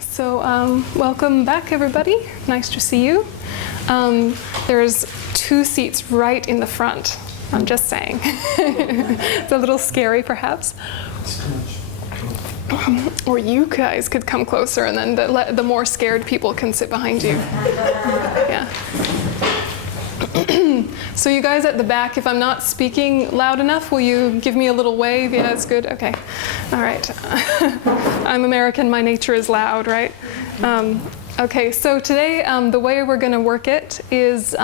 So welcome back, everybody. Nice to see you. There's 2 seats right in the front. I'm just saying. It's a little scary, perhaps. Or you guys could come closer, and then the more scared people can sit behind you. Yeah. So you guys at the back, if I'm not speaking loud enough, will you give me a little wave? Yeah, that's good. Okay. All right. I'm American. My nature is loud, right? Okay, so today the way we're going to work it is,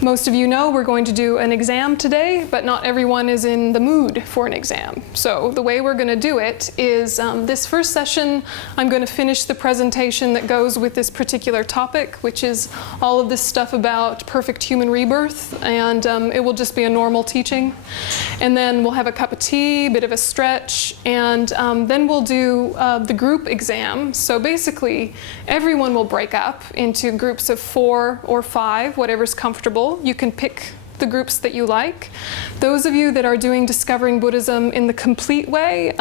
most of you know we're going to do an exam today, but not everyone is in the mood for an exam. So the way we're going to do it is this first session, I'm going to finish the presentation that goes with this particular topic, which is all of this stuff about perfect human rebirth, and it will just be a normal teaching. And then we'll have a cup of tea, a bit of a stretch, and then we'll do the group exam. So basically, everyone will break up into groups of 4 or 5, whatever's comfortable. You can pick the groups that you like. Those of you that are doing Discovering Buddhism in the complete way,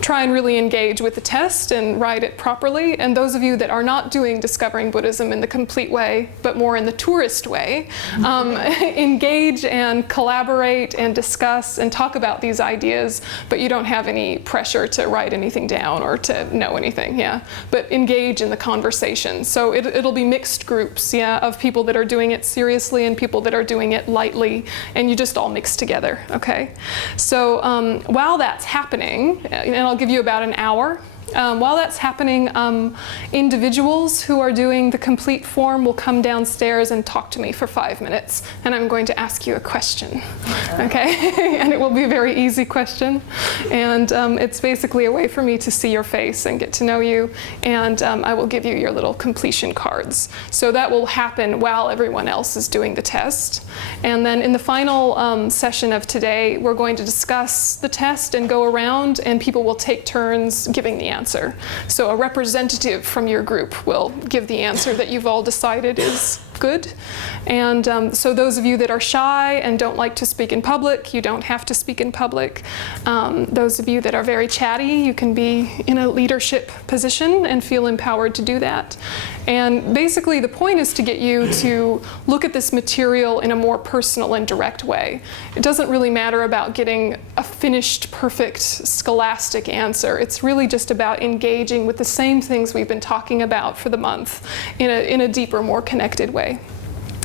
try and really engage with the test and write it properly. And those of you that are not doing Discovering Buddhism in the complete way, but more in the tourist way, engage and collaborate and discuss and talk about these ideas, but you don't have any pressure to write anything down or to know anything, yeah. But engage in the conversation. So it'll be mixed groups, yeah, of people that are doing it seriously and people that are doing it lightly, and you just all mix together, okay? So while that's happening, and I'll give you about an hour, while that's happening, individuals who are doing the complete form will come downstairs and talk to me for 5 minutes, and I'm going to ask you a question, okay? And it will be a very easy question, and it's basically a way for me to see your face and get to know you, and I will give you your little completion cards. So that will happen while everyone else is doing the test. And then in the final session of today, we're going to discuss the test and go around, and people will take turns giving the answer. So a representative from your group will give the answer that you've all decided is good. And so those of you that are shy and don't like to speak in public, you don't have to speak in public. Those of you that are very chatty, you can be in a leadership position and feel empowered to do that. And basically the point is to get you to look at this material in a more personal and direct way. It doesn't really matter about getting a finished, perfect, scholastic answer. It's really just about engaging with the same things we've been talking about for the month in a deeper, more connected way.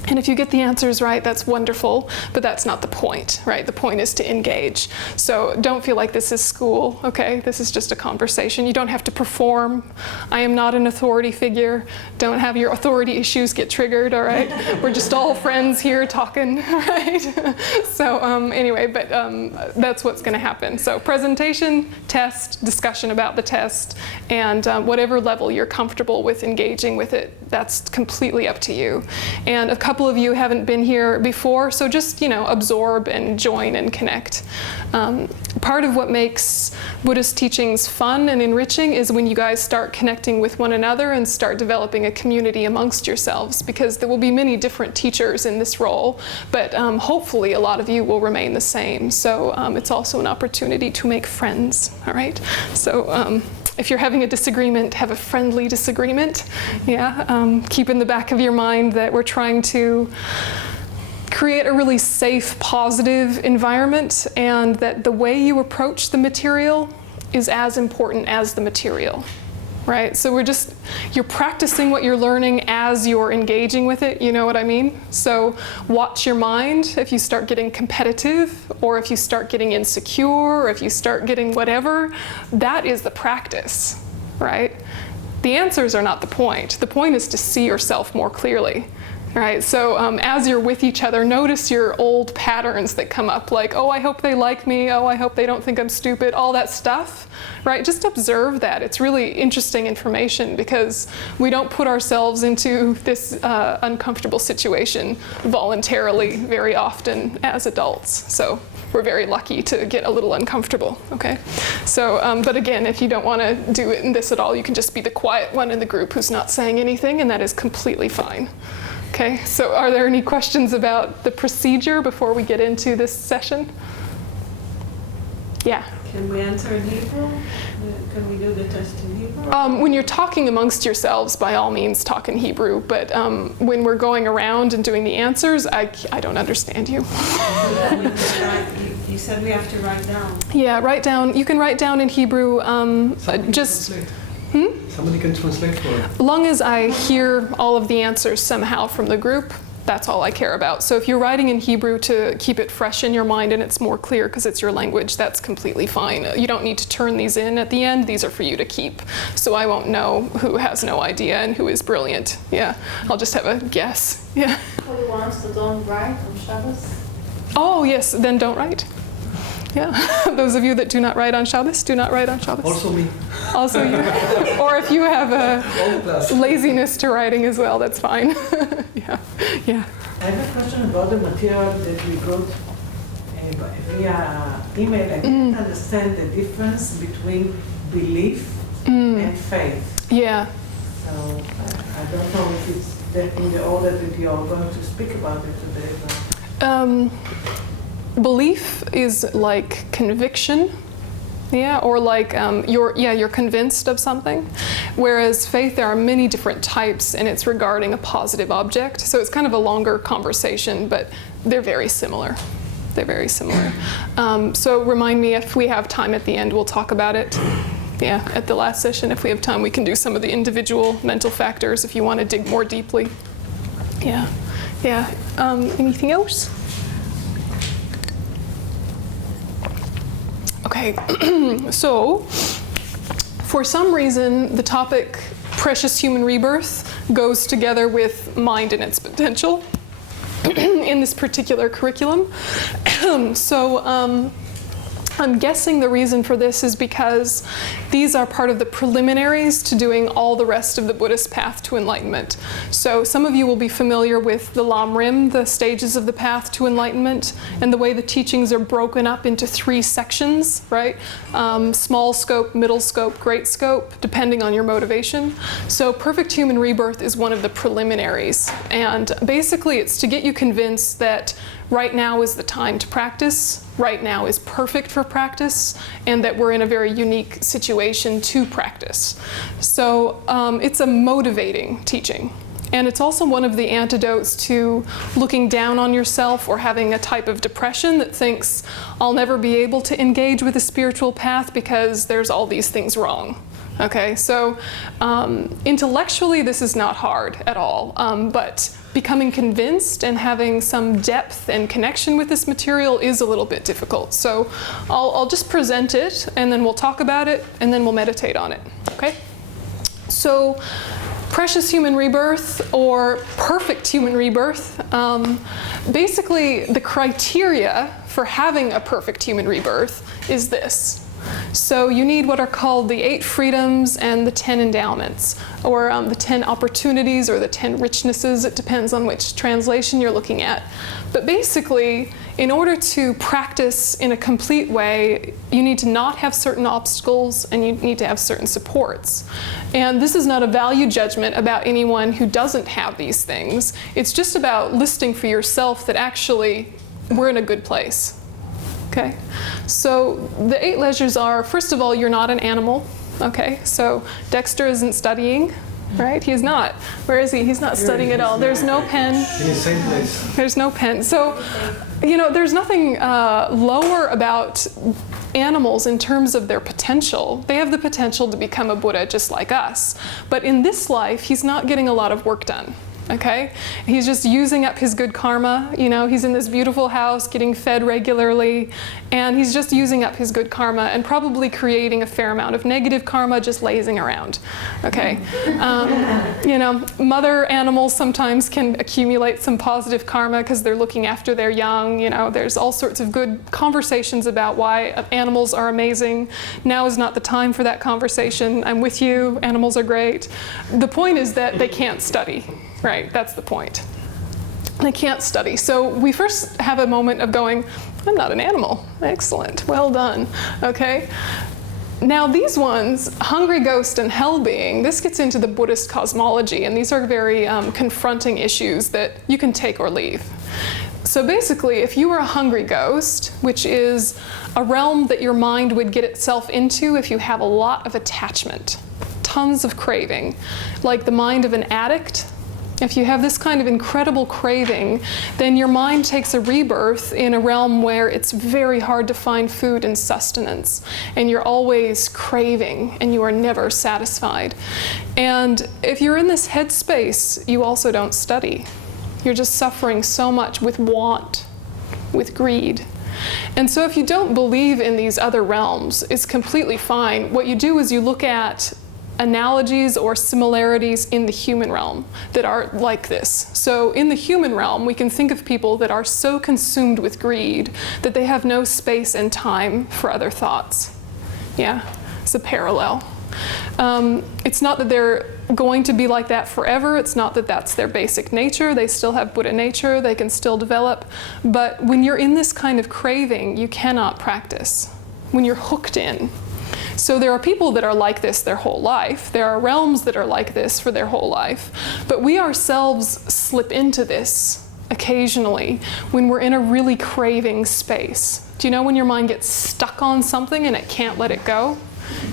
And if you get the answers right, that's wonderful, but that's not the point, right? The point is to engage. So don't feel like this is school, okay? This is just a conversation. You don't have to perform. I am not an authority figure. Don't have your authority issues get triggered, all right? We're just all friends here talking, right? So anyway, but that's what's gonna happen. So presentation, test, discussion about the test, and whatever level you're comfortable with engaging with it, that's completely up to you. And a couple of you haven't been here before, so just, you know, absorb and join and connect. Part of what makes Buddhist teachings fun and enriching is when you guys start connecting with one another and start developing a community amongst yourselves, because there will be many different teachers in this role, but hopefully a lot of you will remain the same. So it's also an opportunity to make friends, all right? So if you're having a disagreement, have a friendly disagreement. Yeah, keep in the back of your mind that we're trying to create a really safe, positive environment, and that the way you approach the material is as important as the material, right? So you're practicing what you're learning as you're engaging with it, you know what I mean? So watch your mind if you start getting competitive, or if you start getting insecure, or if you start getting whatever, that is the practice, right? The answers are not the point. The point is to see yourself more clearly. Right, so as you're with each other, notice your old patterns that come up, like, oh, I hope they like me, oh, I hope they don't think I'm stupid, all that stuff, right? Just observe that. It's really interesting information, because we don't put ourselves into this uncomfortable situation voluntarily very often as adults. So we're very lucky to get a little uncomfortable, okay? So, but again, if you don't want to do it in this at all, you can just be the quiet one in the group who's not saying anything, and that is completely fine. Okay, so are there any questions about the procedure before we get into this session? Yeah. Can we answer in Hebrew? Can we do the test in Hebrew? When you're talking amongst yourselves, by all means, talk in Hebrew. But when we're going around and doing the answers, I don't understand you. You said we have to write down. Yeah, write down. You can write down in Hebrew. Somebody can translate for it. As long as I hear all of the answers somehow from the group, that's all I care about. So if you're writing in Hebrew to keep it fresh in your mind and it's more clear because it's your language, that's completely fine. You don't need to turn these in at the end. These are for you to keep. So I won't know who has no idea and who is brilliant. Yeah, I'll just have a guess. Yeah. For the ones that don't write on Shabbos? Oh, yes, then don't write. Yeah, those of you that do not write on Shabbos, do not write on Shabbos. Also me. Also you. Or if you have a laziness to writing as well, that's fine. Yeah. I have a question about the material that we got via email. I didn't understand the difference between belief and faith. Yeah. So I don't know if it's in the order that you are going to speak about it today. But belief is like conviction, yeah, or like you're convinced of something. Whereas faith, there are many different types, and it's regarding a positive object. So it's kind of a longer conversation, but they're very similar. They're very similar. So remind me if we have time at the end, we'll talk about it. Yeah, at the last session, if we have time, we can do some of the individual mental factors if you want to dig more deeply. Yeah. Anything else? Okay, so for some reason, the topic precious human rebirth goes together with mind and its potential in this particular curriculum. So I'm guessing the reason for this is because these are part of the preliminaries to doing all the rest of the Buddhist path to enlightenment. So some of you will be familiar with the Lam Rim, the stages of the path to enlightenment, and the way the teachings are broken up into 3 sections, right? Small scope, middle scope, great scope, depending on your motivation. So perfect human rebirth is one of the preliminaries. And basically it's to get you convinced that right now is the time to practice, right now is perfect for practice, and that we're in a very unique situation to practice. So it's a motivating teaching. And it's also one of the antidotes to looking down on yourself or having a type of depression that thinks, I'll never be able to engage with the spiritual path because there's all these things wrong. Okay, so intellectually this is not hard at all, but becoming convinced and having some depth and connection with this material is a little bit difficult. So I'll just present it, and then we'll talk about it, and then we'll meditate on it, okay? So precious human rebirth or perfect human rebirth, basically the criteria for having a perfect human rebirth is this. So you need what are called the 8 freedoms and the 10 endowments, or the 10 opportunities or the 10 richnesses. It depends on which translation you're looking at. But basically, in order to practice in a complete way, you need to not have certain obstacles and you need to have certain supports. And this is not a value judgment about anyone who doesn't have these things. It's just about listing for yourself that actually we're in a good place. Okay, so the 8 leisures are, first of all, you're not an animal. Okay, so Dexter isn't studying, right? He's not. Where is he? He's not studying at all. There's no pen. In the same place. There's no pen. So, you know, there's nothing lower about animals in terms of their potential. They have the potential to become a Buddha just like us. But in this life, he's not getting a lot of work done. Okay? He's just using up his good karma. You know, he's in this beautiful house, getting fed regularly, and he's just using up his good karma and probably creating a fair amount of negative karma just lazing around. Okay? You know, mother animals sometimes can accumulate some positive karma because they're looking after their young. You know, there's all sorts of good conversations about why animals are amazing. Now is not the time for that conversation. I'm with you. Animals are great. The point is that they can't study. Right, that's the point. They can't study. So we first have a moment of going, I'm not an animal. Excellent, well done, okay? Now these ones, hungry ghost and hell being, this gets into the Buddhist cosmology, and these are very confronting issues that you can take or leave. So basically, if you were a hungry ghost, which is a realm that your mind would get itself into if you have a lot of attachment, tons of craving, like the mind of an addict, if you have this kind of incredible craving, then your mind takes a rebirth in a realm where it's very hard to find food and sustenance, and you're always craving and you are never satisfied. And if you're in this headspace, you also don't study. You're just suffering so much with want, with greed. And so if you don't believe in these other realms, it's completely fine. What you do is you look at analogies or similarities in the human realm that are like this. So in the human realm, we can think of people that are so consumed with greed that they have no space and time for other thoughts. Yeah, it's a parallel. It's not that they're going to be like that forever. It's not that that's their basic nature. They still have Buddha nature. They can still develop. But when you're in this kind of craving, you cannot practice. When you're hooked in. So there are people that are like this their whole life. There are realms that are like this for their whole life. But we ourselves slip into this occasionally when we're in a really craving space. Do you know when your mind gets stuck on something and it can't let it go?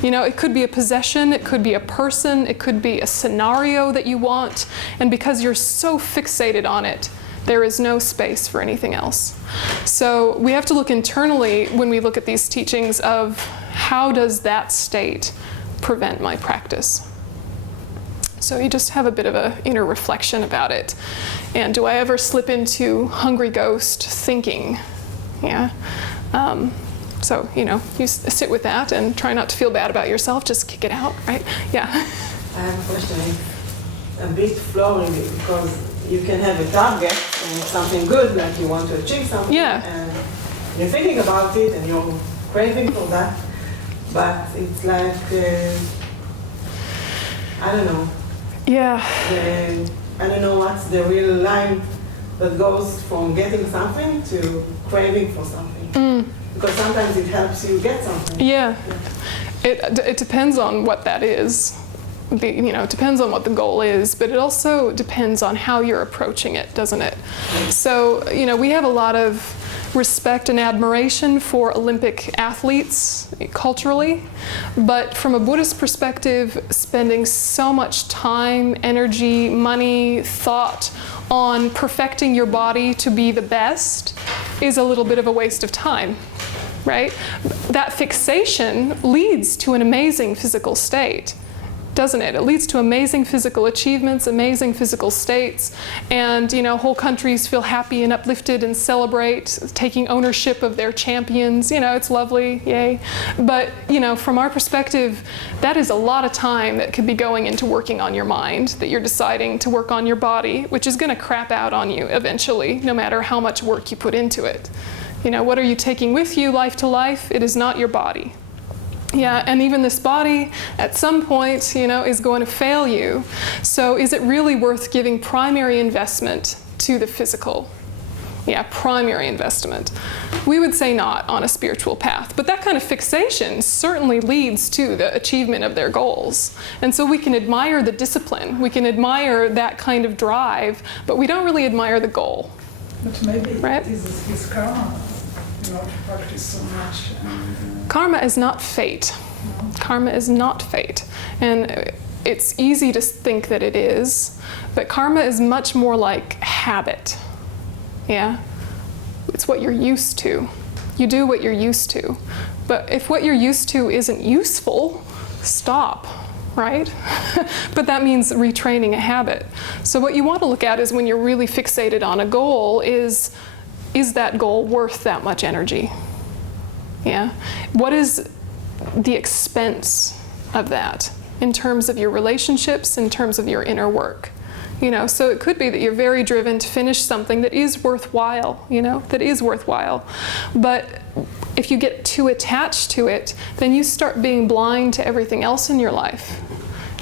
You know, it could be a possession, it could be a person, it could be a scenario that you want, and because you're so fixated on it, there is no space for anything else. So we have to look internally when we look at these teachings of how does that state prevent my practice? So you just have a bit of an inner reflection about it. And do I ever slip into hungry ghost thinking? Yeah. So, you know, you sit with that and try not to feel bad about yourself, just kick it out, right? Yeah. I have a question. It's a bit flowing because you can have a target and something good, like you want to achieve something, Yeah. and you're thinking about it and you're craving for that, but it's like, I don't know. Yeah. I don't know what's the real line that goes from getting something to craving for something. Because sometimes it helps you get something. Yeah. It depends on what that is. It depends on what the goal is, but it also depends on how you're approaching it, doesn't it? So, we have a lot of respect and admiration for Olympic athletes culturally, but from a Buddhist perspective, spending so much time, energy, money, thought on perfecting your body to be the best is a little bit of a waste of time, right? That fixation leads to an amazing physical state, doesn't it? It leads to amazing physical achievements, amazing physical states, and whole countries feel happy and uplifted and celebrate taking ownership of their champions. It's lovely, yay. But from our perspective, that is a lot of time that could be going into working on your mind, that you're deciding to work on your body, which is going to crap out on you eventually, no matter how much work you put into it. What are you taking with you life to life? It is not your body. Yeah, and even this body, at some point, is going to fail you. So is it really worth giving primary investment to the physical? Yeah, primary investment. We would say not on a spiritual path, but that kind of fixation certainly leads to the achievement of their goals. And so we can admire the discipline, we can admire that kind of drive, but we don't really admire the goal. But maybe right? This is his karma, not to practice so much. Karma is not fate. Karma is not fate. And it's easy to think that it is, but karma is much more like habit. Yeah? It's what you're used to. You do what you're used to. But if what you're used to isn't useful, stop, right? But that means retraining a habit. So what you want to look at is when you're really fixated on a goal is that goal worth that much energy? Yeah. What is the expense of that in terms of your relationships, in terms of your inner work? So it could be that you're very driven to finish something that is worthwhile, that is worthwhile. But if you get too attached to it, then you start being blind to everything else in your life.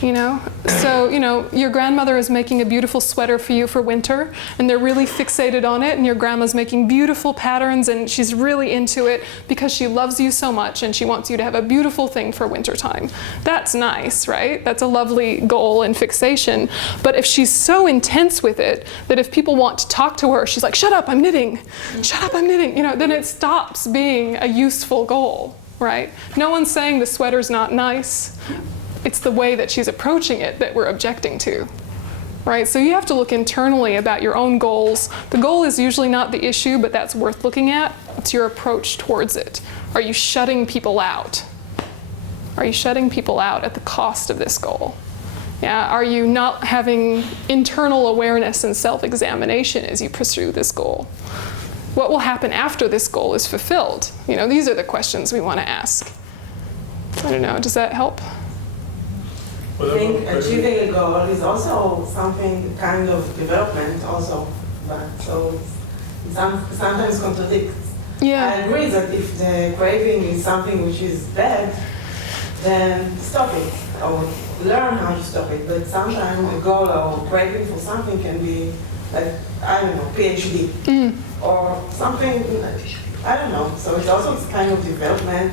You know, so, you know, your grandmother is making a beautiful sweater for you for winter, and they're really fixated on it, and your grandma's making beautiful patterns, and she's really into it because she loves you so much, and she wants you to have a beautiful thing for wintertime. That's nice, right? That's a lovely goal and fixation. But if she's so intense with it that if people want to talk to her, she's like, shut up, I'm knitting. Shut up, I'm knitting. You know, then it stops being a useful goal, right? No one's saying the sweater's not nice. It's the way that she's approaching it that we're objecting to, right? So you have to look internally about your own goals. The goal is usually not the issue, but that's worth looking at. It's your approach towards it. Are you shutting people out? Are you shutting people out at the cost of this goal? Yeah, are you not having internal awareness and self-examination as you pursue this goal? What will happen after this goal is fulfilled? You know, these are the questions we want to ask. I don't know, does that help? I think achieving a goal is also something, kind of development also, but so it sometimes contradicts. Yeah. I agree that if the craving is something which is bad, then stop it, or learn how to stop it. But sometimes a goal or craving for something can be like, I don't know, PhD, or something, I don't know. So it's also kind of development,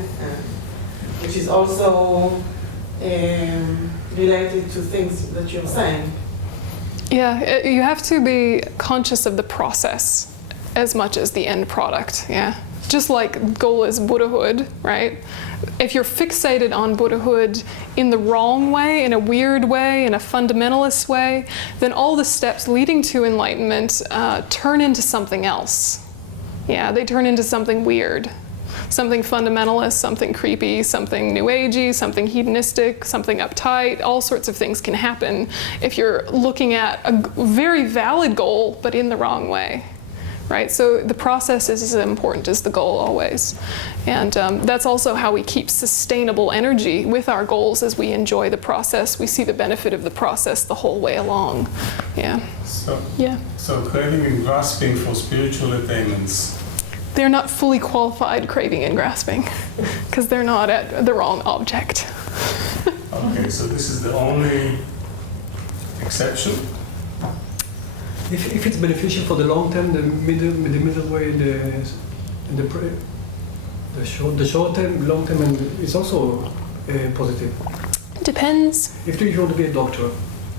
which is also related to things that you're saying. Yeah, you have to be conscious of the process as much as the end product, yeah. Just like goal is Buddhahood, right? If you're fixated on Buddhahood in the wrong way, in a weird way, in a fundamentalist way, then all the steps leading to enlightenment turn into something else. Yeah, they turn into something weird. Something fundamentalist, something creepy, something new agey, something hedonistic, something uptight. All sorts of things can happen if you're looking at a very valid goal, but in the wrong way, right? So the process is as important as the goal always. And that's also how we keep sustainable energy with our goals. As we enjoy the process, we see the benefit of the process the whole way along. Yeah. So craving and grasping for spiritual attainments, they're not fully qualified craving and grasping because they're not at the wrong object. okay, so this is the only exception? If it's beneficial for the long term, the middle way, the short term, long term, and it's also positive. Depends. If you want to be a doctor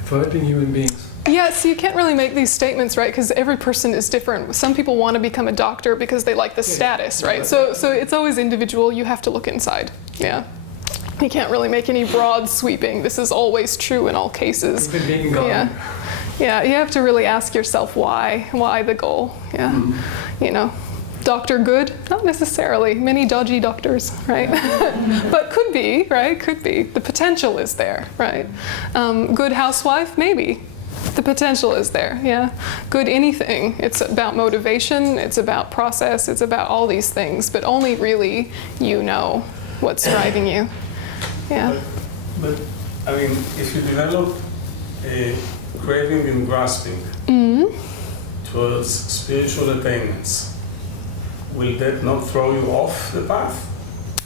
for helping human beings. Yeah, so you can't really make these statements, right? Because every person is different. Some people want to become a doctor because they like the status, right? So it's always individual. You have to look inside. Yeah. You can't really make any broad sweeping. This is always true in all cases. Yeah. Yeah, you have to really ask yourself why the goal. Yeah. You know, doctor good? Not necessarily. Many dodgy doctors, right? But could be, right? Could be. The potential is there, right? Good housewife? Maybe. The potential is there, yeah. Good anything. It's about motivation, it's about process, it's about all these things, but only really you know what's driving you. Yeah. But I mean, if you develop a craving and grasping towards spiritual attainments, will that not throw you off the path?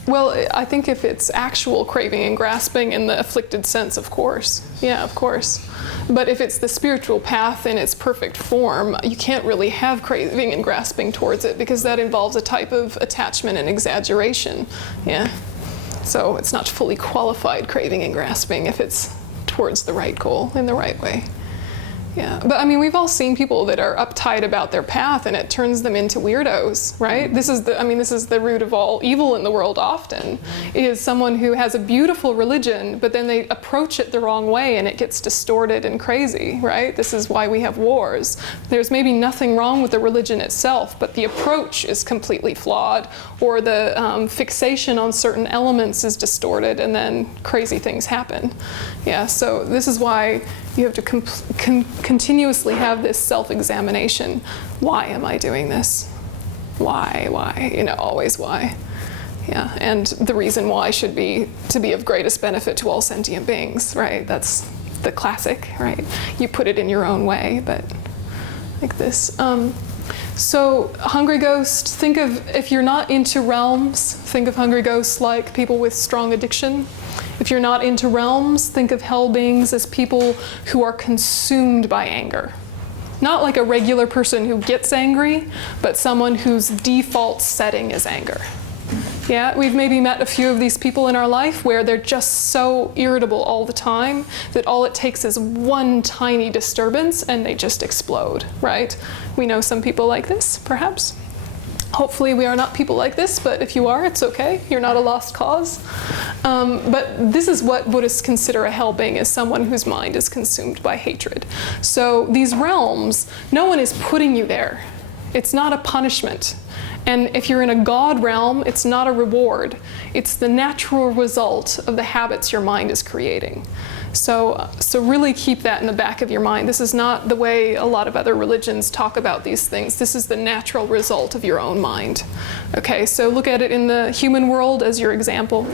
Well, I think if it's actual craving and grasping in the afflicted sense, of course. Yeah, of course. But if it's the spiritual path in its perfect form, you can't really have craving and grasping towards it because that involves a type of attachment and exaggeration. Yeah. So it's not fully qualified craving and grasping if it's towards the right goal in the right way. Yeah, but I mean, we've all seen people that are uptight about their path and it turns them into weirdos, right? This is the root of all evil in the world often, is someone who has a beautiful religion, but then they approach it the wrong way and it gets distorted and crazy, right? This is why we have wars. There's maybe nothing wrong with the religion itself, but the approach is completely flawed, or the fixation on certain elements is distorted, and then crazy things happen. Yeah, so this is why you have to continuously have this self-examination. Why am I doing this? Why? You know, always why. Yeah, and the reason why should be to be of greatest benefit to all sentient beings, right? That's the classic, right? You put it in your own way, but like this. So hungry ghost, think of, if you're not into realms, think of hungry ghosts like people with strong addiction. If you're not into realms, think of hell beings as people who are consumed by anger. Not like a regular person who gets angry, but someone whose default setting is anger. Yeah, we've maybe met a few of these people in our life where they're just so irritable all the time that all it takes is one tiny disturbance and they just explode, right? We know some people like this, perhaps. Hopefully we are not people like this, but if you are, it's okay. You're not a lost cause. But this is what Buddhists consider a hell being, as someone whose mind is consumed by hatred. So these realms, no one is putting you there. It's not a punishment. And if you're in a God realm, it's not a reward. It's the natural result of the habits your mind is creating. So really keep that in the back of your mind. This is not the way a lot of other religions talk about these things. This is the natural result of your own mind. Okay, so look at it in the human world as your example.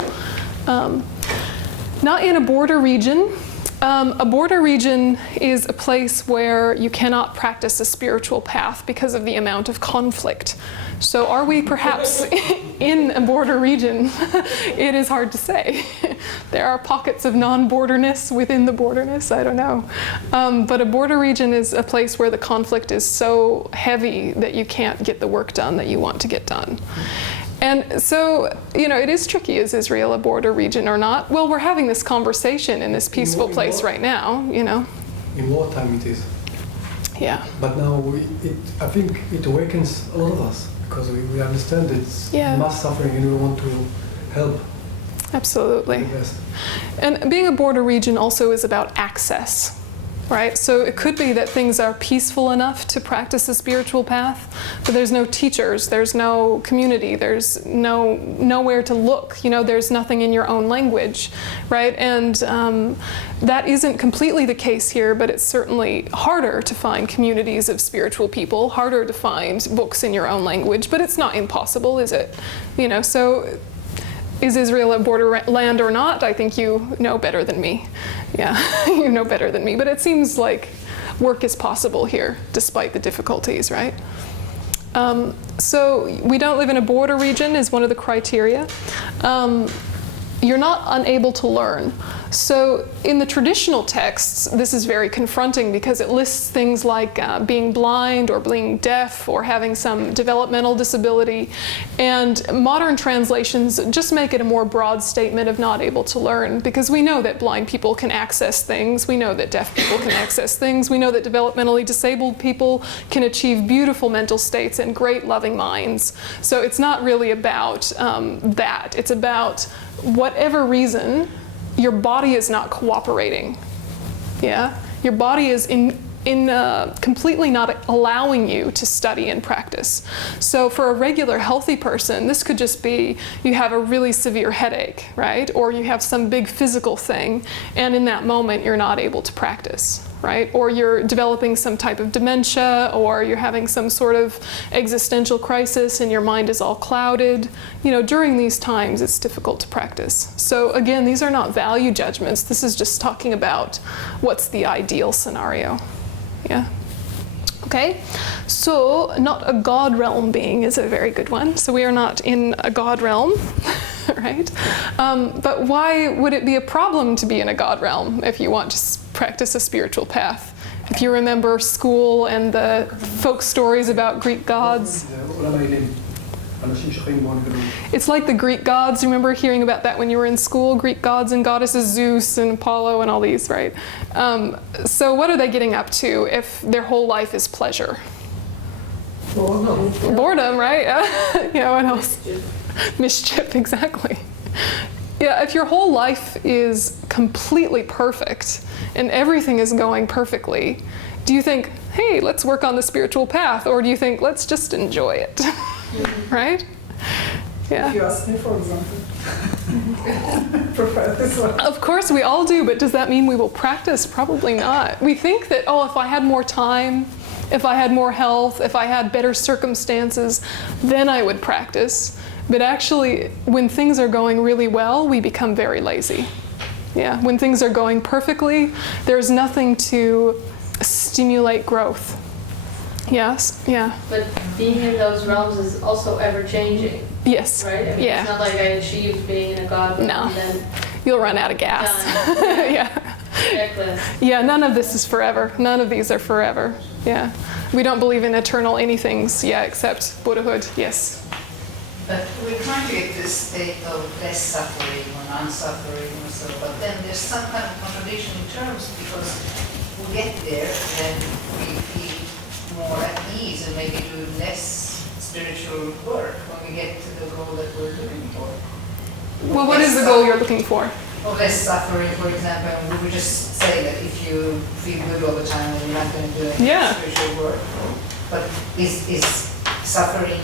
Not in a border region. A border region is a place where you cannot practice a spiritual path because of the amount of conflict. So are we perhaps in a border region? It is hard to say. There are pockets of non-borderness within the borderness, I don't know. But a border region is a place where the conflict is so heavy that you can't get the work done that you want to get done. And so, it is tricky. Is Israel a border region or not? Well, we're having this conversation in this peaceful place right now, In wartime it is. Yeah. But now I think it awakens a lot of us because we understand it's mass suffering and we want to help. Absolutely. The best. And being a border region also is about access. Right? So it could be that things are peaceful enough to practice a spiritual path, but there's no teachers, there's no community, there's nowhere to look, there's nothing in your own language, right? And that isn't completely the case here, but it's certainly harder to find communities of spiritual people, harder to find books in your own language, but it's not impossible, is it? So is Israel a borderland or not? I think you know better than me. Yeah, you know better than me. But it seems like work is possible here, despite the difficulties, right? So we don't live in a border region is one of the criteria. You're not unable to learn. So in the traditional texts, this is very confronting because it lists things like being blind or being deaf or having some developmental disability. And modern translations just make it a more broad statement of not able to learn, because we know that blind people can access things. We know that deaf people can access things. We know that developmentally disabled people can achieve beautiful mental states and great loving minds. So it's not really about that. It's about whatever reason your body is not cooperating. Yeah, your body is completely not allowing you to study and practice. So for a regular healthy person, this could just be you have a really severe headache, right? Or you have some big physical thing, and in that moment you're not able to practice, right? Or you're developing some type of dementia, or you're having some sort of existential crisis and your mind is all clouded. During these times it's difficult to practice. So again, these are not value judgments. This is just talking about what's the ideal scenario. Yeah. Okay, so not a God realm being is a very good one. So we are not in a God realm, right? But why would it be a problem to be in a God realm if you want to practice a spiritual path? If you remember school and the folk stories about Greek gods. It's like the Greek gods. Remember hearing about that when you were in school? Greek gods and goddesses, Zeus and Apollo and all these, right? So what are they getting up to if their whole life is pleasure? Boredom, right? What else? Mischief, exactly. Yeah, if your whole life is completely perfect and everything is going perfectly, do you think, hey, let's work on the spiritual path? Or do you think, let's just enjoy it? Right? Yeah. If you ask me, for example, prefer this one. Of course we all do, but does that mean we will practice? Probably not. We think that, if I had more time, if I had more health, if I had better circumstances, then I would practice. But actually, when things are going really well, we become very lazy. Yeah, when things are going perfectly, there's nothing to stimulate growth. Yes, yeah. But being in those realms is also ever changing. Yes. Right? Yeah. It's not like I achieved being in a God realm No. and then you'll run out of gas. Yeah. Yeah, none of this is forever. None of these are forever. Yeah. We don't believe in eternal anythings, except Buddhahood. Yes. But we're trying to get to a state of less suffering or non-suffering or so, but then there's some kind of contradiction in terms, because we get there and we feel more at ease and maybe do less spiritual work when we get to the goal that we're looking for. Well, what is the goal you're looking for? Or less suffering, for example, and we would just say that if you feel good all the time and you're not going to do any spiritual work. But is suffering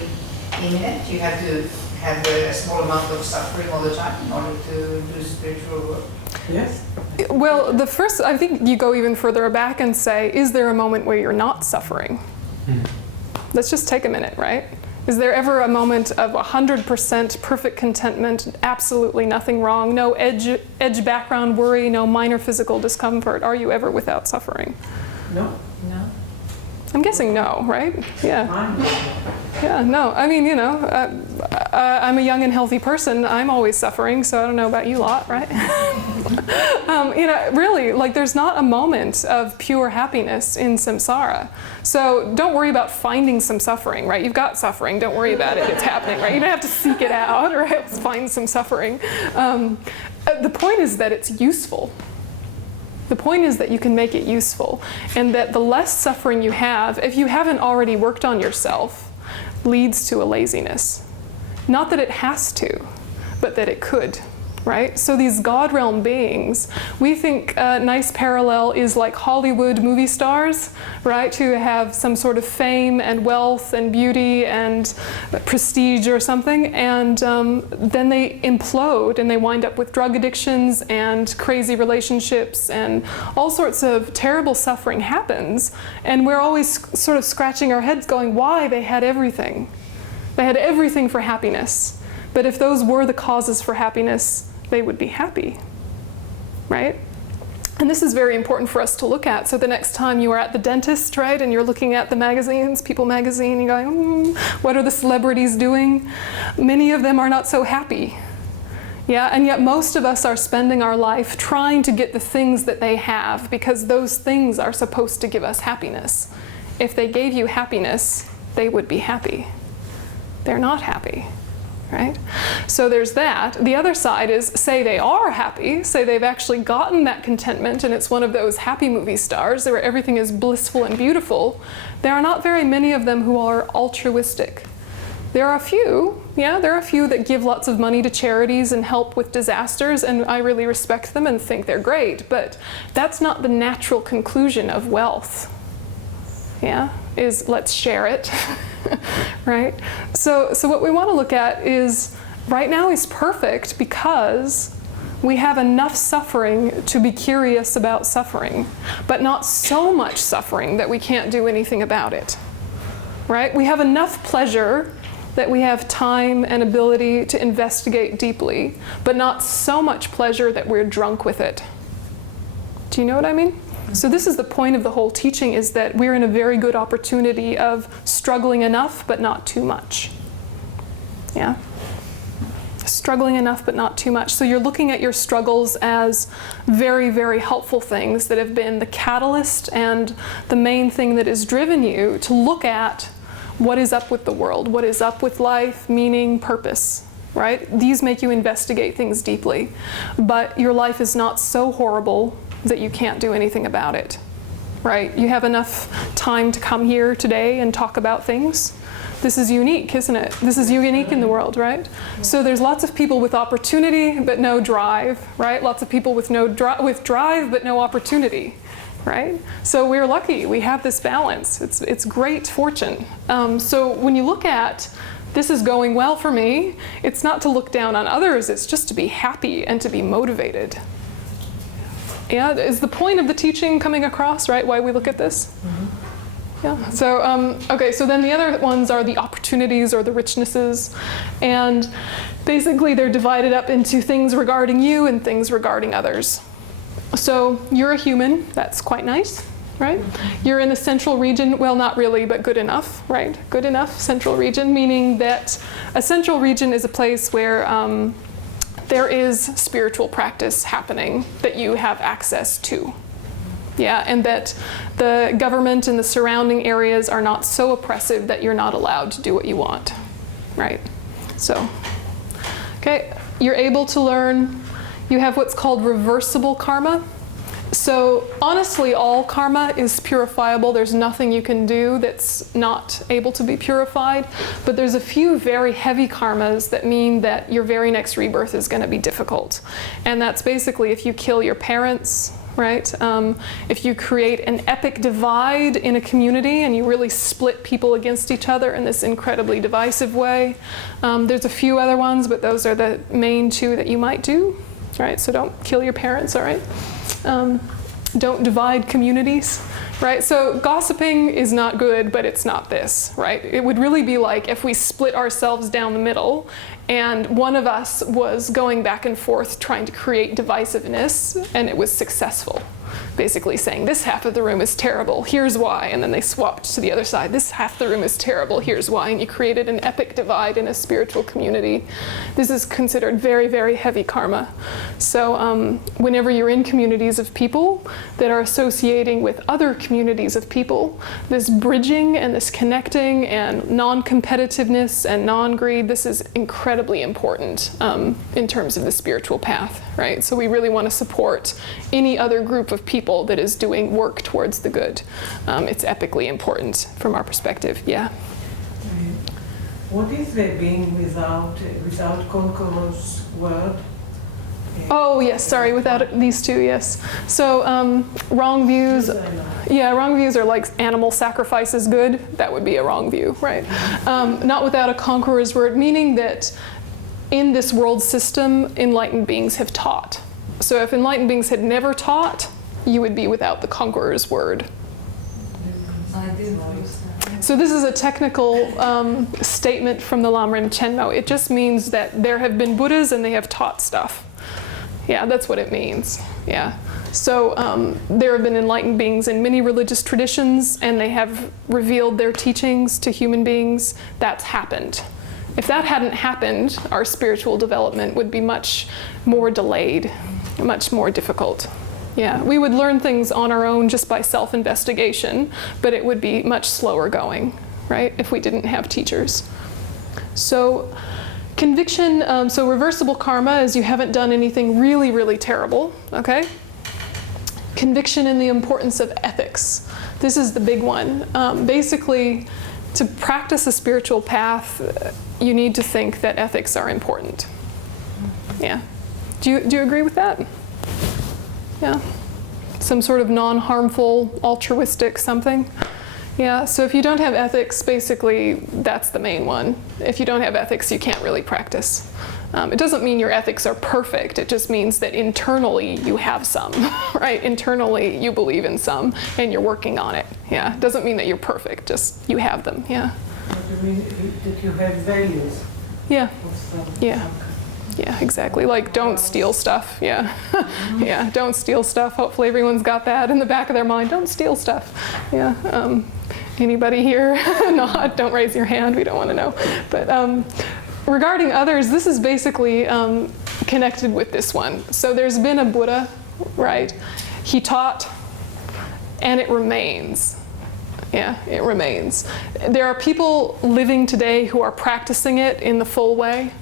imminent? You have to have a small amount of suffering all the time in order to do spiritual work? Yes. Well, the first, I think you go even further back and say, is there a moment where you're not suffering? Let's just take a minute, right? Is there ever a moment of 100% perfect contentment, absolutely nothing wrong, no edge background worry, no minor physical discomfort? Are you ever without suffering? No. No. I'm guessing no, right? Yeah. Yeah, no. I mean, I'm a young and healthy person. I'm always suffering, so I don't know about you lot, right? Really, like there's not a moment of pure happiness in samsara. So don't worry about finding some suffering, right? You've got suffering. Don't worry about it. It's happening, right? You don't have to seek it out, right? Let's find some suffering. The point is that it's useful. The point is that you can make it useful, and that the less suffering you have, if you haven't already worked on yourself, leads to a laziness. Not that it has to, but that it could, right? So these God realm beings, we think a nice parallel is like Hollywood movie stars, right? Who have some sort of fame and wealth and beauty and prestige or something, and then they implode and they wind up with drug addictions and crazy relationships, and all sorts of terrible suffering happens, and we're always sort of scratching our heads going, why? They had everything. They had everything for happiness. But if those were the causes for happiness, they would be happy, right? And this is very important for us to look at. So the next time you are at the dentist, right, and you're looking at the magazines, People magazine, you're going, what are the celebrities doing? Many of them are not so happy. Yeah, and yet most of us are spending our life trying to get the things that they have, because those things are supposed to give us happiness. If they gave you happiness, they would be happy. They're not happy. Right? So there's that. The other side is, say they are happy, say they've actually gotten that contentment and it's one of those happy movie stars where everything is blissful and beautiful. There are not very many of them who are altruistic. There are a few, there are a few that give lots of money to charities and help with disasters, and I really respect them and think they're great, but that's not the natural conclusion of wealth. Is let's share it, right? So what we want to look at is, right now is perfect because we have enough suffering to be curious about suffering, but not so much suffering that we can't do anything about it, right? We have enough pleasure that we have time and ability to investigate deeply, but not so much pleasure that we're drunk with it. Do you know what I mean? So this is the point of the whole teaching, is that we're in a very good opportunity of struggling enough, but not too much. Yeah? Struggling enough, but not too much. So you're looking at your struggles as very, very helpful things that have been the catalyst and the main thing that has driven you to look at what is up with the world, what is up with life, meaning, purpose. Right? These make you investigate things deeply. But your life is not so horrible that you can't do anything about it, right? You have enough time to come here today and talk about things. This is unique, isn't it? This is unique in the world, right? So there's lots of people with opportunity but no drive, right? Lots of people with drive but no opportunity, right? So we're lucky. We have this balance. It's great fortune. So when you look at this is going well for me, it's not to look down on others. It's just to be happy and to be motivated. Yeah, is the point of the teaching coming across, right? Why we look at this? Mm-hmm. Yeah. So, okay, so then the other ones are the opportunities or the richnesses. And basically they're divided up into things regarding you and things regarding others. So you're a human, that's quite nice, right? You're in the central region, well, not really, but good enough, right? Good enough central region, meaning that a central region is a place where there is spiritual practice happening that you have access to. Yeah, and that the government and the surrounding areas are not so oppressive that you're not allowed to do what you want, right? So, okay, you're able to learn. You have what's called reversible karma. So honestly, all karma is purifiable. There's nothing you can do that's not able to be purified. But there's a few very heavy karmas that mean that your very next rebirth is going to be difficult. And that's basically if you kill your parents, right? If you create an epic divide in a community and you really split people against each other in this incredibly divisive way. There's a few other ones, but those are the main two that you might do, right? So don't kill your parents, all right? Don't divide communities, right? So gossiping is not good, but it's not this, right? It would really be like if we split ourselves down the middle and one of us was going back and forth trying to create divisiveness and it was successful. Basically saying this half of the room is terrible, here's why, and then they swapped to the other side. This half of the room is terrible, here's why, and you created an epic divide in a spiritual community. This is considered very, very heavy karma. So whenever you're in communities of people that are associating with other communities of people, this bridging and this connecting and non-competitiveness and non-greed, this is incredibly important in terms of the spiritual path, right? So we really want to support any other group of people that is doing work towards the good. It's epically important from our perspective, yeah. What is the being without conqueror's word? Oh yes, sorry, without these two, yes. So wrong views, wrong views are like animal sacrifice is good. That would be a wrong view, right? Not without a conqueror's word, meaning that in this world system, enlightened beings have taught. So if enlightened beings had never taught, you would be without the conqueror's word. So this is a technical statement from the Lamrim Chenmo. It just means that there have been Buddhas and they have taught stuff. Yeah, that's what it means. Yeah. So there have been enlightened beings in many religious traditions and they have revealed their teachings to human beings. That's happened. If that hadn't happened, our spiritual development would be much more delayed, much more difficult. Yeah, we would learn things on our own just by self-investigation, but it would be much slower going, right, if we didn't have teachers. So conviction, so reversible karma is you haven't done anything really, really terrible, okay? Conviction in the importance of ethics. This is the big one. Basically, to practice a spiritual path, you need to think that ethics are important. Yeah. Do you agree with that? Yeah. Some sort of non-harmful, altruistic something. Yeah, so if you don't have ethics, basically that's the main one. If you don't have ethics, you can't really practice. It doesn't mean your ethics are perfect. It just means that internally you have some, right? Internally you believe in some and you're working on it. Yeah, it doesn't mean that you're perfect, just you have them, yeah. What do you mean that you have values? Yeah, yeah. Yeah, exactly. Like, don't steal stuff. Yeah, yeah. Don't steal stuff. Hopefully, everyone's got that in the back of their mind. Don't steal stuff. Yeah. Anybody here? Not. Don't raise your hand. We don't want to know. But regarding others, this is basically connected with this one. So there's been a Buddha, right? He taught, and it remains. Yeah, it remains. There are people living today who are practicing it in the full way.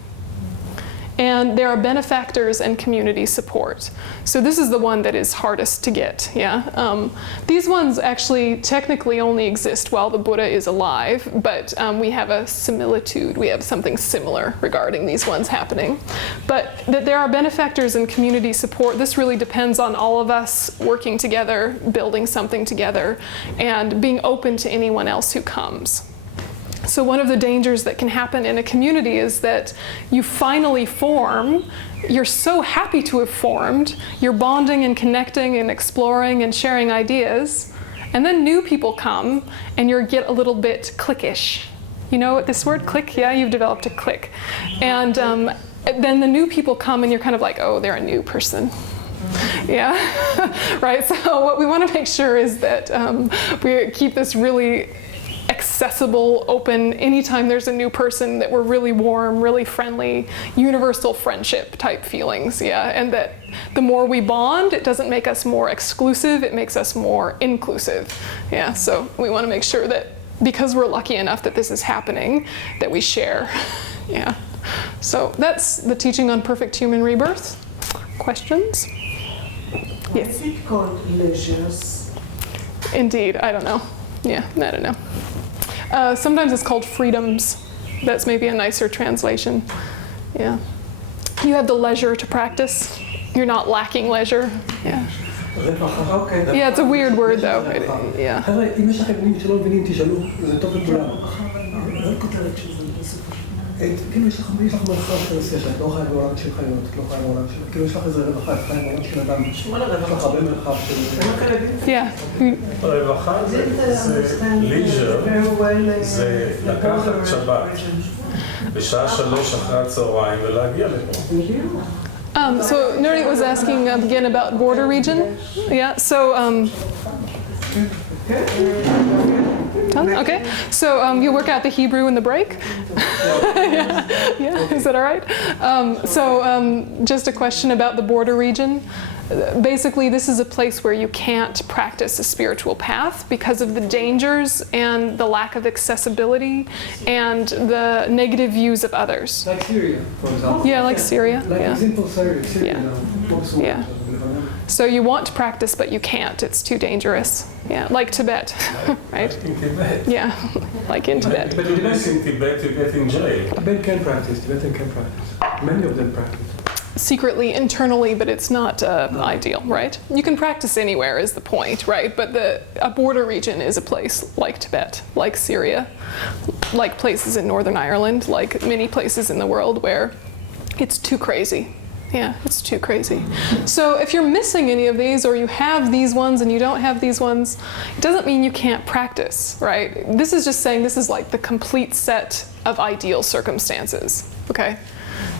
And there are benefactors and community support. So this is the one that is hardest to get, yeah? These ones actually technically only exist while the Buddha is alive, but we have a similitude, we have something similar regarding these ones happening. But that there are benefactors and community support, this really depends on all of us working together, building something together, and being open to anyone else who comes. So one of the dangers that can happen in a community is that you finally form, you're so happy to have formed, you're bonding and connecting and exploring and sharing ideas, and then new people come and you get a little bit cliquish. You know this word, click? Yeah, you've developed a click. And then the new people come and you're kind of like, oh, they're a new person. Yeah, right? So what we want to make sure is that we keep this really accessible, open, anytime there's a new person, that we're really warm, really friendly, universal friendship type feelings, yeah, and that the more we bond, it doesn't make us more exclusive, it makes us more inclusive, yeah, so we want to make sure that because we're lucky enough that this is happening, that we share, yeah. So that's the teaching on perfect human rebirth. Questions? Yes. Is it called leisures? Indeed, I don't know. Yeah, I don't know. Sometimes it's called freedoms. That's maybe a nicer translation. Yeah. You have the leisure to practice. You're not lacking leisure. Yeah. Okay. Yeah, it's a weird word though. Yeah. חבר'ה, אם יש לכם פנים שלא מבינים, תשאלו, זה טוב לכולם. כאילו יש לך מרחב של עשייה שלך, לא חי בעולם של חיות, לא חי בעולם של... כאילו יש לך איזה רווחה, חי בעולם של אדם. יש לך הרבה מרחב של... Yeah. הרווחה זה ליז'ר, זה לקחת שבת בשעה 3 אחרי הצהריים ולהגיע לפה. So Nuri was asking again about border region. Yeah, so done? Okay, so you work out the Hebrew in the break? Yeah, is that all right? Just a question about the border region. Basically, this is a place where you can't practice a spiritual path because of the dangers and the lack of accessibility and the negative views of others. Like Syria, for example. Yeah, like Syria. Like Yeah. example Syria, Yeah. So you want to practice, but you can't. It's too dangerous. Yeah, like Tibet, right? In Tibet. Yeah, like in Tibet. But in Tibet you get in jail. Tibet can practice, Tibetan can practice. Many of them practice. Secretly, internally, but it's not ideal, right? You can practice anywhere is the point, right? But a border region is a place like Tibet, like Syria, like places in Northern Ireland, like many places in the world where it's too crazy. Yeah, it's too crazy. So if you're missing any of these, or you have these ones and you don't have these ones, it doesn't mean you can't practice, right? This is just saying this is like the complete set of ideal circumstances, okay?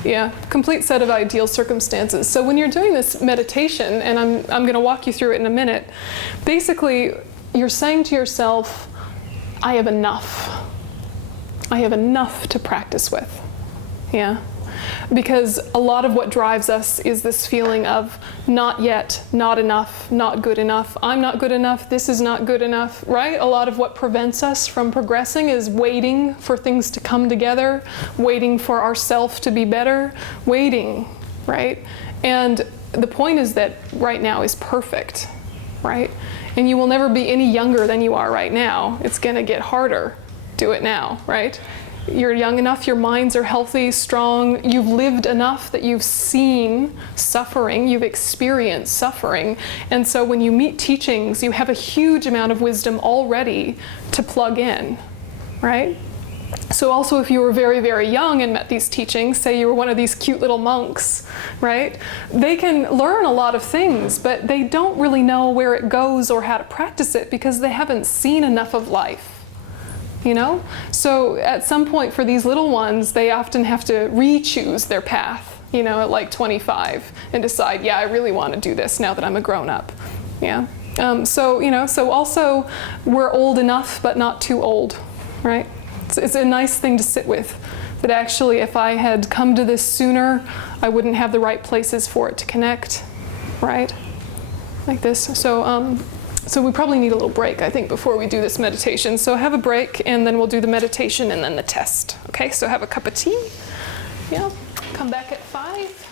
Yeah, complete set of ideal circumstances. So when you're doing this meditation, and I'm going to walk you through it in a minute, basically you're saying to yourself, I have enough. I have enough to practice with. Yeah. Because a lot of what drives us is this feeling of not yet, not enough, not good enough, I'm not good enough, this is not good enough, right? A lot of what prevents us from progressing is waiting for things to come together, waiting for ourself to be better, waiting, right? And the point is that right now is perfect, right? And you will never be any younger than you are right now. It's gonna get harder. Do it now, right? You're young enough, your minds are healthy, strong, you've lived enough that you've seen suffering, you've experienced suffering, and so when you meet teachings, you have a huge amount of wisdom already to plug in, right? So also if you were very, very young and met these teachings, say you were one of these cute little monks, right? They can learn a lot of things, but they don't really know where it goes or how to practice it because they haven't seen enough of life. You know? So at some point for these little ones, they often have to re-choose their path, you know, at like 25 and decide, yeah, I really want to do this now that I'm a grown-up. Yeah. So, you know, so also we're old enough, but not too old, right? It's a nice thing to sit with, that actually if I had come to this sooner, I wouldn't have the right places for it to connect, right? Like this. So we probably need a little break, I think, before we do this meditation. So have a break, and then we'll do the meditation and then the test. Okay, so have a cup of tea. Yeah, come back at 5.